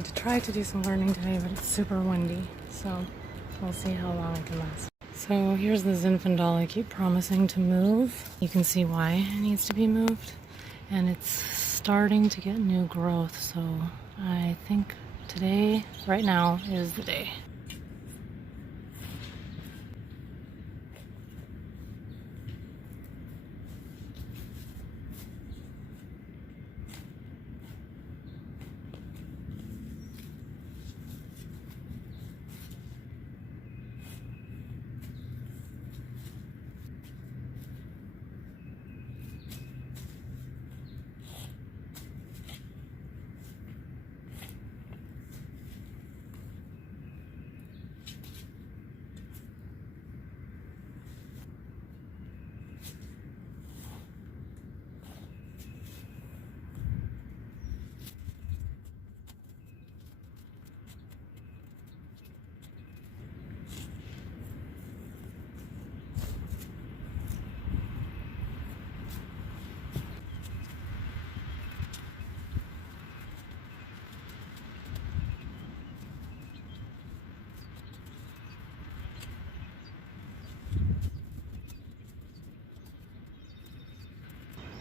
going to try to do some gardening today, but it's super windy, so we'll see how long it can last. So here's the Zinfindoll I keep promising to move. You can see why it needs to be moved, and it's starting to get new growth, so I think today, right now, is the day.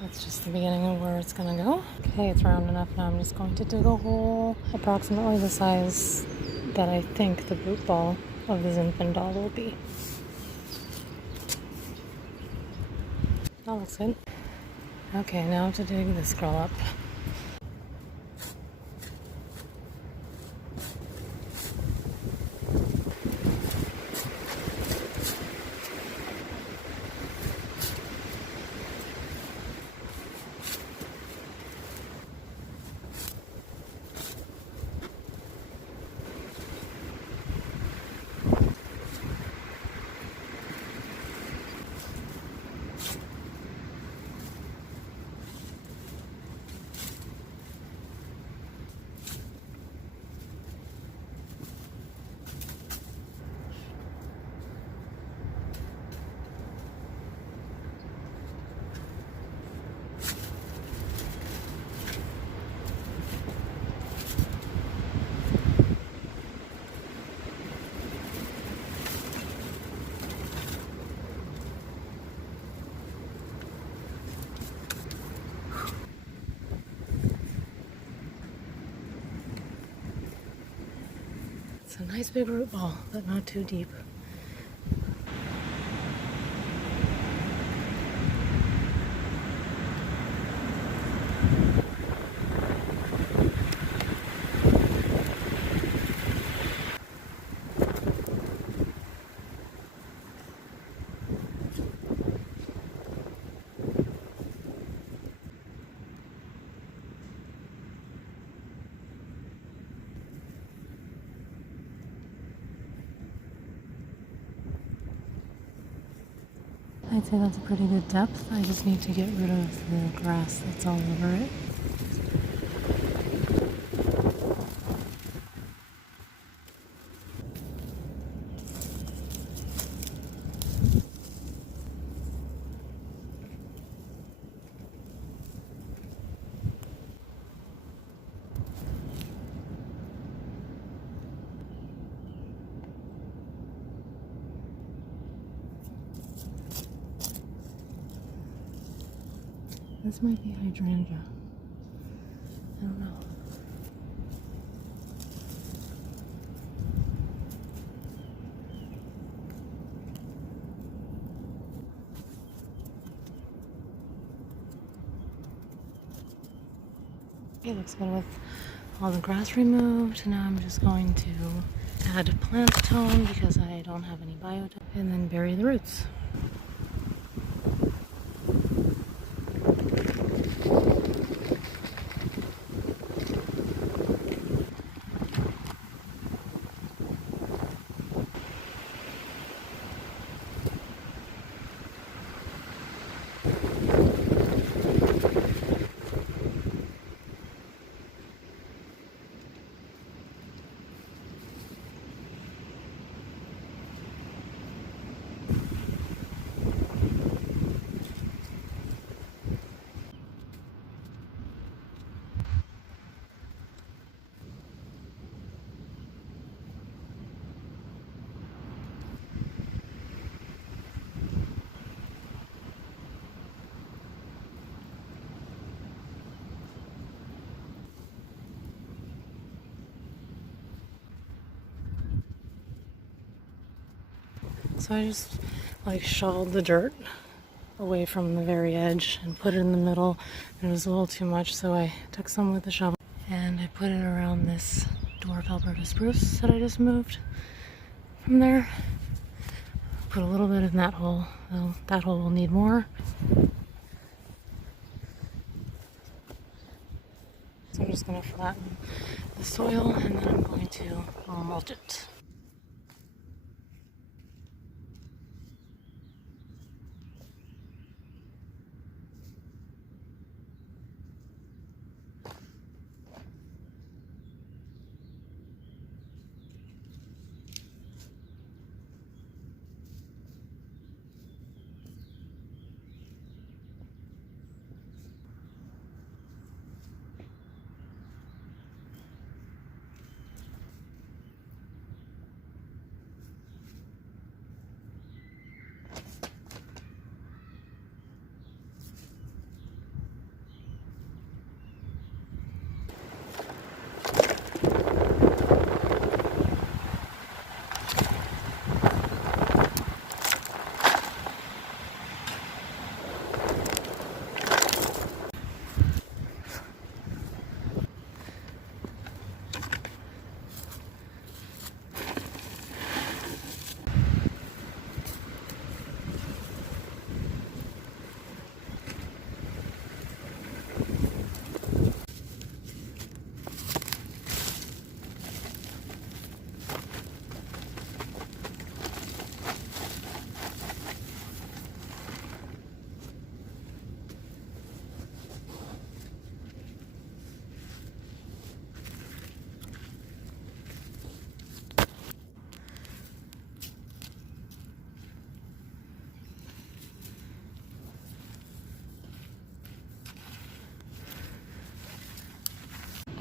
That's just the beginning of where it's gonna go. Okay, it's round enough now. I'm just going to dig a hole approximately the size that I think the root ball of the Zinfindoll will be. That looks good. Okay, now to dig this girl up. It's a nice big root ball, but not too deep. I'd say that's a pretty good depth. I just need to get rid of the grass that's all over it. This might be hydrangea. I don't know. It looks good with all the grass removed. Now I'm just going to add plant tone because I don't have any biotone, and then bury the roots. So I just like shoveled the dirt away from the very edge and put it in the middle. It was a little too much, so I took some with the shovel and I put it around this dwarf Alberta spruce that I just moved from there. Put a little bit in that hole, though that hole will need more. So I'm just going to flatten the soil and then I'm going to mulch it.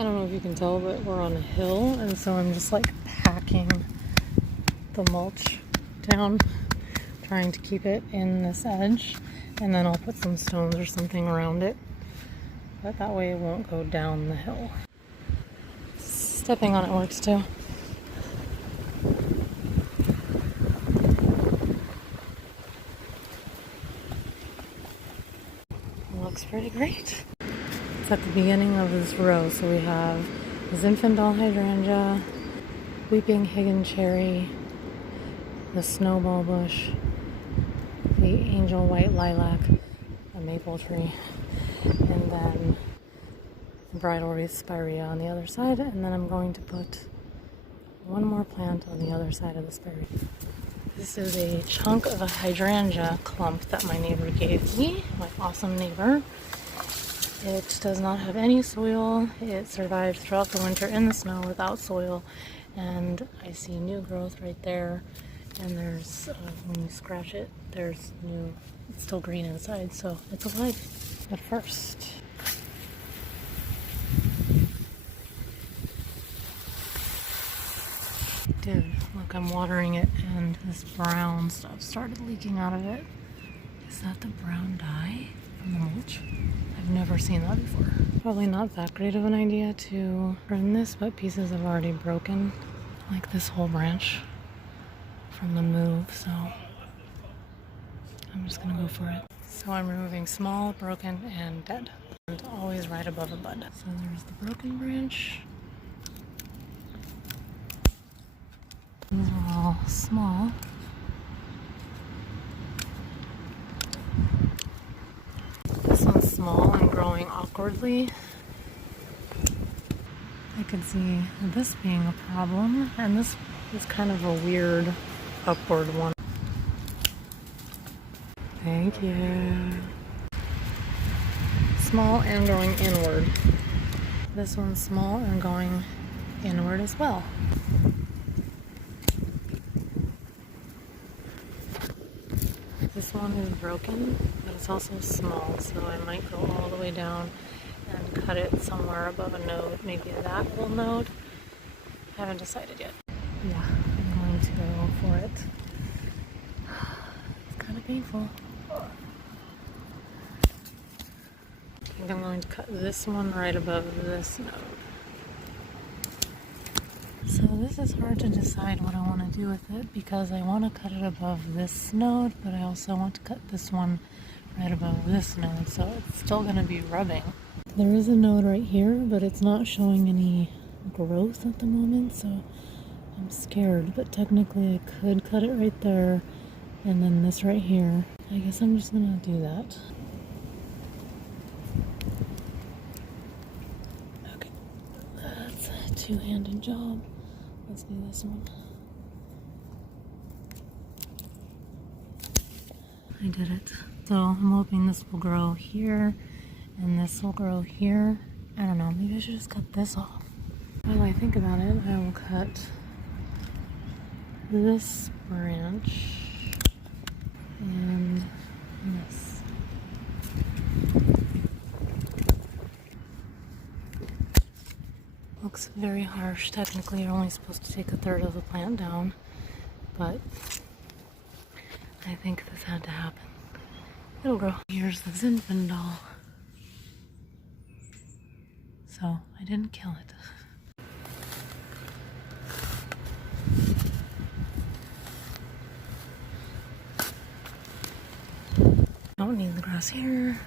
I don't know if you can tell, but we're on a hill, and so I'm just like packing the mulch down, trying to keep it in this edge, and then I'll put some stones or something around it, but that way it won't go down the hill. Stepping on it works too. It looks pretty great. It's at the beginning of this row, so we have the Zinfindoll hydrangea, weeping higgin cherry, the snowball bush, the angel white lilac, a maple tree, and then the bridal wreath spirea on the other side, and then I'm going to put one more plant on the other side of the spirea. This is a chunk of a hydrangea clump that my neighbor gave me, my awesome neighbor. It does not have any soil. It survived throughout the winter in the snow without soil, and I see new growth right there, and there's, when you scratch it, there's new, it's still green inside, so it's alive. But first, dude, look, I'm watering it, and this brown stuff started leaking out of it. Is that the brown dye from the mulch? I've never seen that before. Probably not that great of an idea to prune this, but pieces have already broken, like this whole branch from the move, so I'm just gonna go for it. So I'm removing small, broken, and dead, and always right above a bud. So there's the broken branch. These are all small. This one's small and growing awkwardly. I could see this being a problem, and this is kind of a weird upward one. Thank you. Small and going inward. This one's small and going inward as well. This one is broken, but it's also small, so I might go all the way down and cut it somewhere above a node, maybe that little node. Haven't decided yet. Yeah, I'm going to go for it. It's kind of painful. I think I'm going to cut this one right above this node. So this is hard to decide what I want to do with it because I want to cut it above this node, but I also want to cut this one right above this node, so it's still going to be rubbing. There is a node right here, but it's not showing any growth at the moment, so I'm scared, but technically I could cut it right there and then this right here. I guess I'm just going to do that. Okay, that's a two-handed job. Let's do this one. I did it. So I'm hoping this will grow here and this will grow here. I don't know, maybe I should just cut this off. While I think about it, I will cut this branch and this. Looks very harsh. Technically, you're only supposed to take a third of the plant down, but I think this had to happen. It'll grow. Here's the Zinfindoll. So I didn't kill it. Don't need the grass here.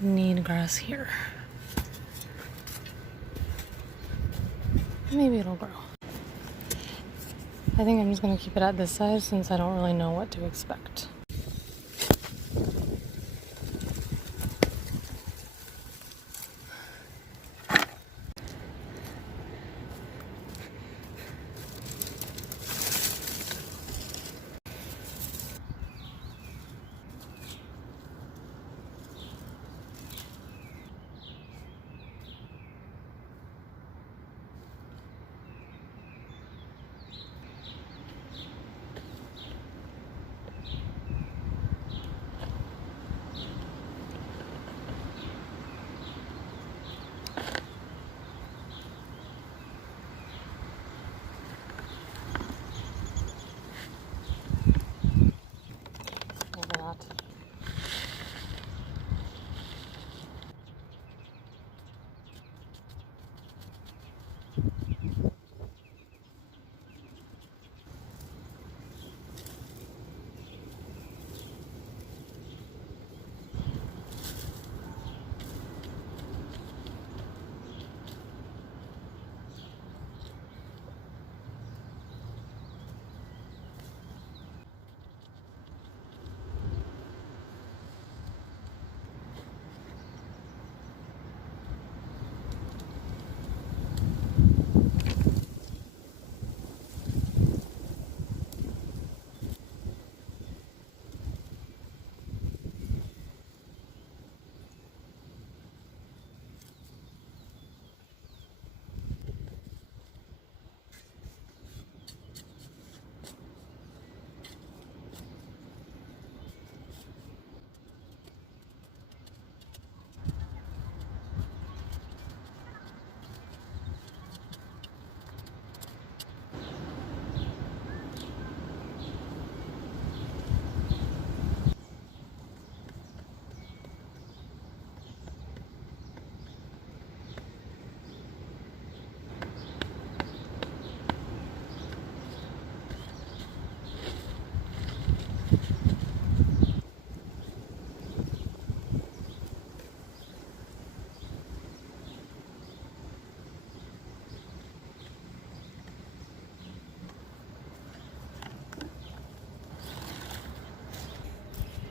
Need grass here. Maybe it'll grow. I think I'm just going to keep it at this size since I don't really know what to expect.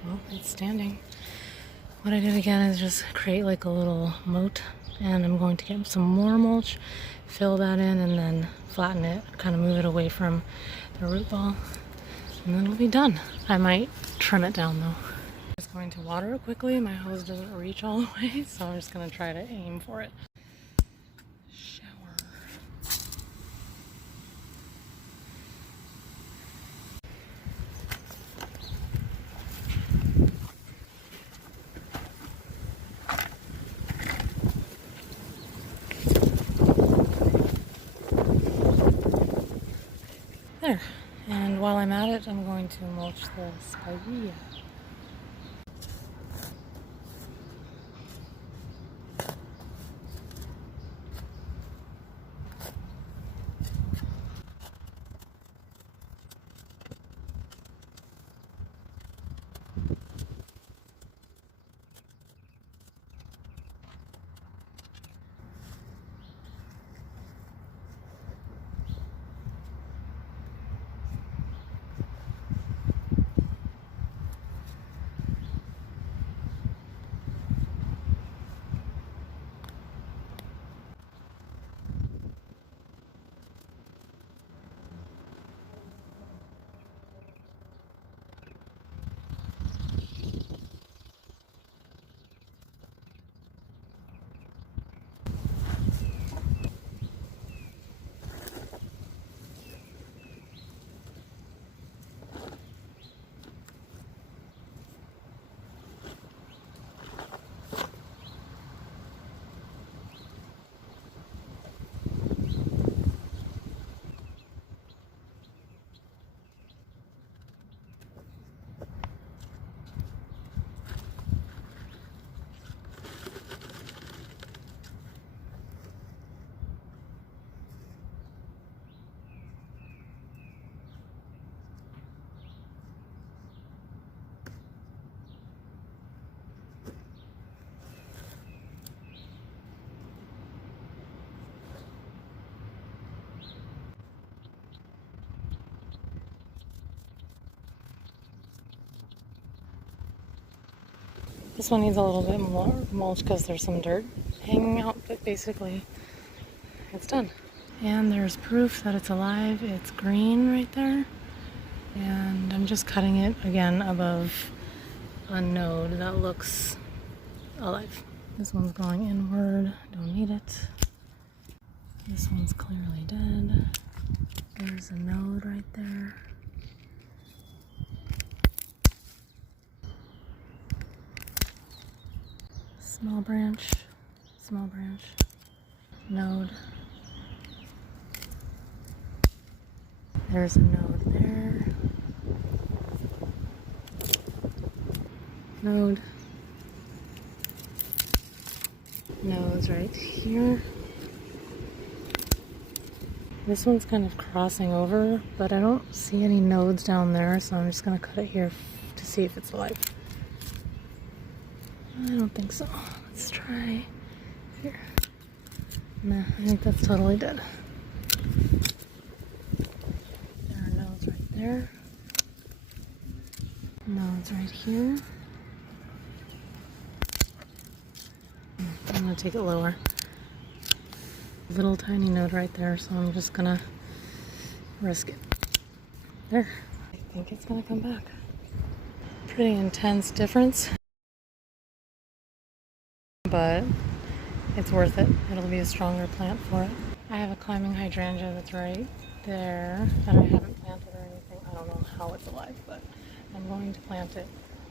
Well, it's standing. What I did again is just create like a little moat, and I'm going to get some more mulch, fill that in, and then flatten it, kind of move it away from the root ball, and then it'll be done. I might trim it down though. I'm just going to water it quickly. My hose doesn't reach all the way, so I'm just going to try to aim for it. There. And while I'm at it, I'm going to mulch the spirea. This one needs a little bit more mulch because there's some dirt hanging out, but basically it's done. And there's proof that it's alive. It's green right there. And I'm just cutting it again above a node that looks alive. This one's going inward, don't need it. This one's clearly dead. There's a node right there. Small branch, node. There's a node there. Node. Nodes right here. This one's kind of crossing over, but I don't see any nodes down there, so I'm just going to cut it here to see if it's alive. I don't think so. Let's try here. Nah, I think that's totally dead. There are nodes right there. Nodes right here. I'm going to take it lower. Little tiny node right there, so I'm just going to risk it. There. I think it's going to come back. Pretty intense difference, but it's worth it. It'll be a stronger plant for it. I have a climbing hydrangea that's right there that I haven't planted or anything. I don't know how it's alive, but I'm going to plant it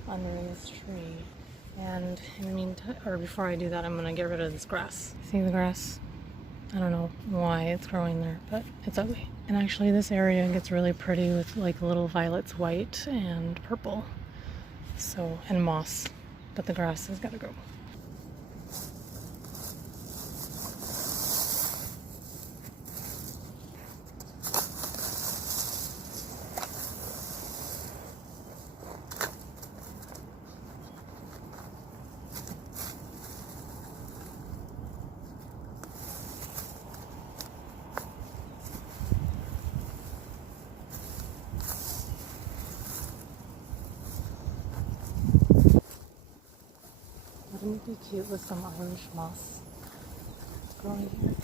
under this tree. And in the meantime, or before I do that, I'm going to get rid of this grass. See the grass? I don't know why it's growing there, but it's ugly. And actually this area gets really pretty with like little violets, white and purple. So, and moss, but the grass has got to go. Wouldn't it be cute with some orange moss growing here?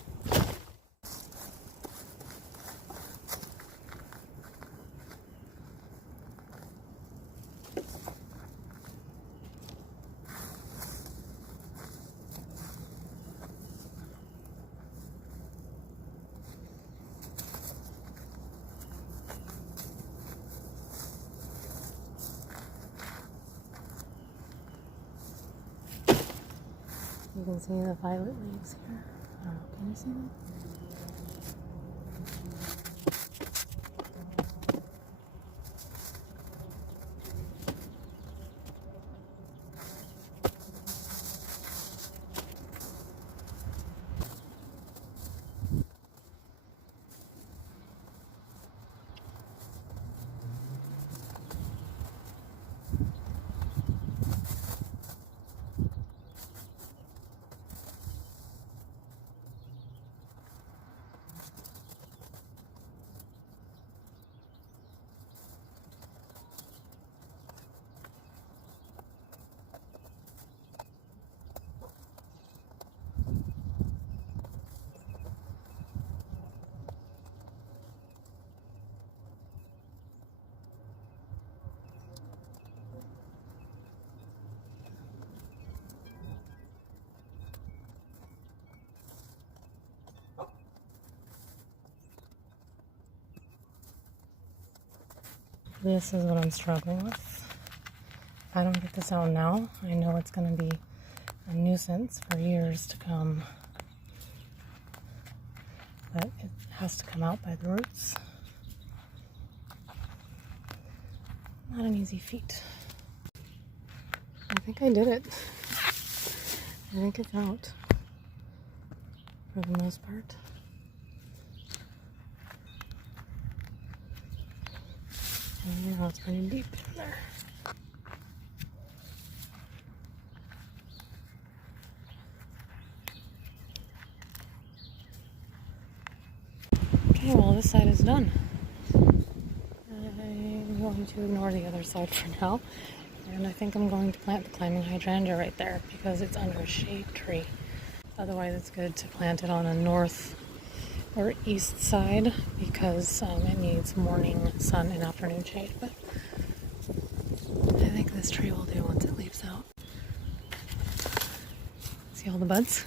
You can see the violet leaves here. I don't know, can you see them? This is what I'm struggling with. If I don't get this out now, I know it's going to be a nuisance for years to come. But it has to come out by the roots. Not an easy feat. I think I did it. I think it's out for the most part. And you know, it's pretty deep in there. Okay, well this side is done. I'm going to ignore the other side for now And I think I'm going to plant the climbing hydrangea right there because it's under a shade tree. Otherwise, it's good to plant it on a north or east side because it needs morning sun and afternoon shade. But I think this tree will do once it leaves out. See all the buds?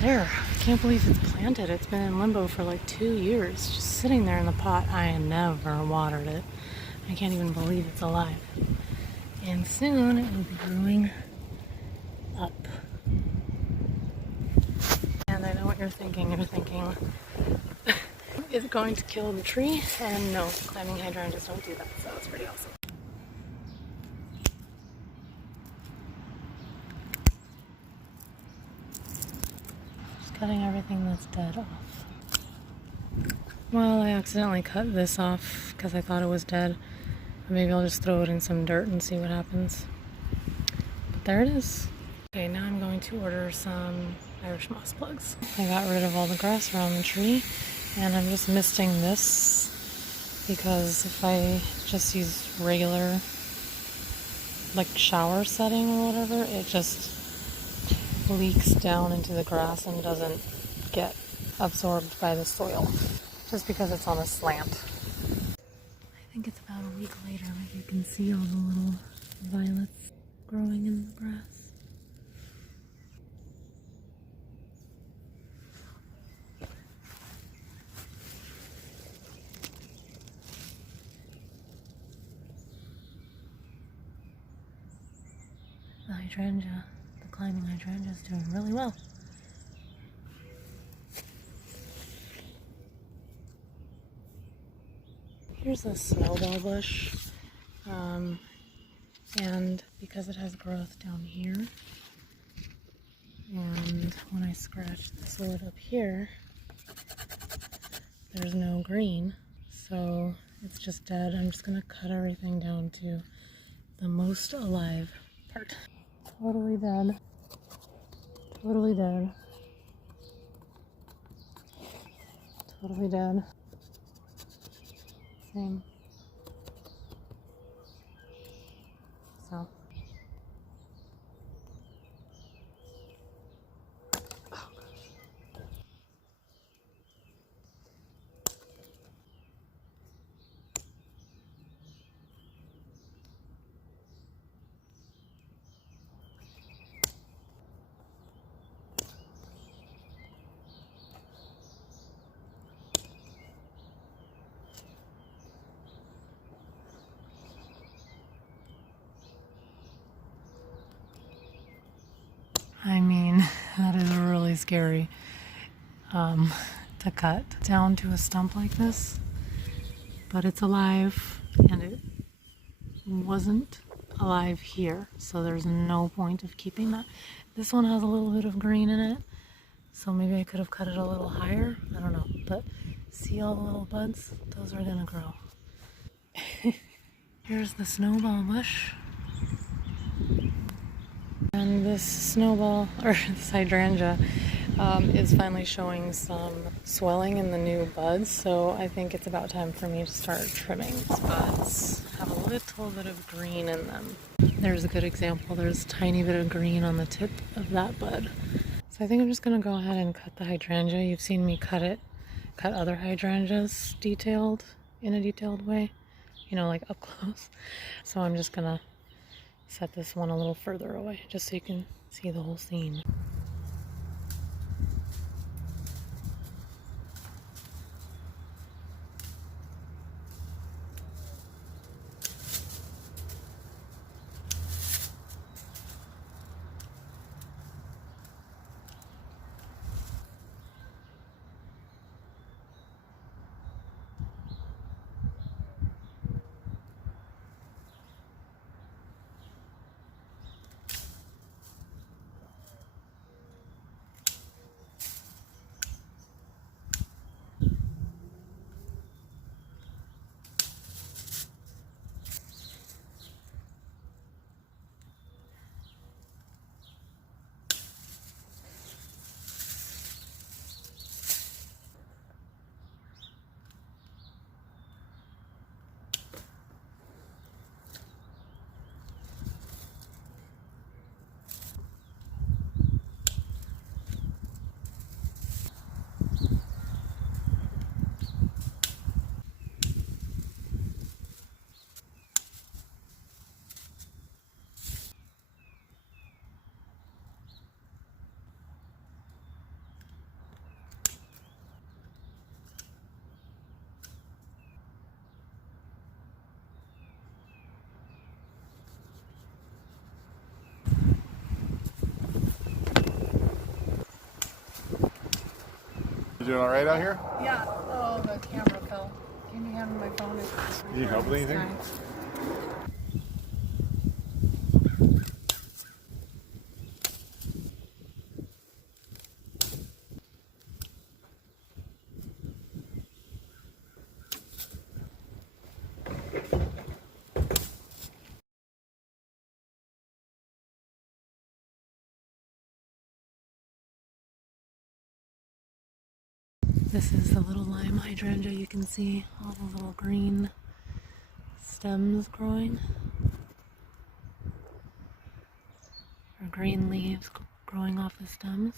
There, I can't believe it's planted. It's been in limbo for like 2 years, just sitting there in the pot. I never watered it. I can't even believe it's alive. And soon it will be growing up. And I know what you're thinking. You're thinking, is it going to kill the tree? And no, climbing hydrangeas don't do that, so it's pretty awesome. Cutting everything that's dead off. Well, I accidentally cut this off because I thought it was dead. Maybe I'll just throw it in some dirt and see what happens. But there it is. Okay, now I'm going to order some Irish moss plugs. I got rid of all the grass around the tree, and I'm just misting this because if I just use regular, like shower setting or whatever, it just leaks down into the grass and doesn't get absorbed by the soil just because it's on a slant. I think it's about a week later, but you can see all the little violets growing in the grass. The hydrangea, the climbing hydrangea, is doing really well. Here's a snowball bush, and because it has growth down here, and when I scratch this wood up here, there's no green, so it's just dead. I'm just gonna cut everything down to the most alive part. Totally dead. Totally dead. Totally dead. Same. So. I mean, that is really scary to cut down to a stump like this, but it's alive and it wasn't alive here, so there's no point of keeping that. This one has a little bit of green in it, so maybe I could have cut it a little higher. I don't know, but see all the little buds? Those are gonna grow. Here's the snowball bush. And this snowball, or this hydrangea, is finally showing some swelling in the new buds, so I think it's about time for me to start trimming. These buds have a little bit of green in them. There's a good example. There's a tiny bit of green on the tip of that bud. So I think I'm just going to go ahead and cut the hydrangea. You've seen me cut other hydrangeas in a detailed way, you know, like up close. So I'm just going to set this one a little further away just so you can see the whole scene. You doing all right out here? Yeah. Oh, the camera fell. Can you hand me my phone? Need you help with anything? This is the little lime hydrangea. You can see all the little green stems growing, or green leaves growing off the stems.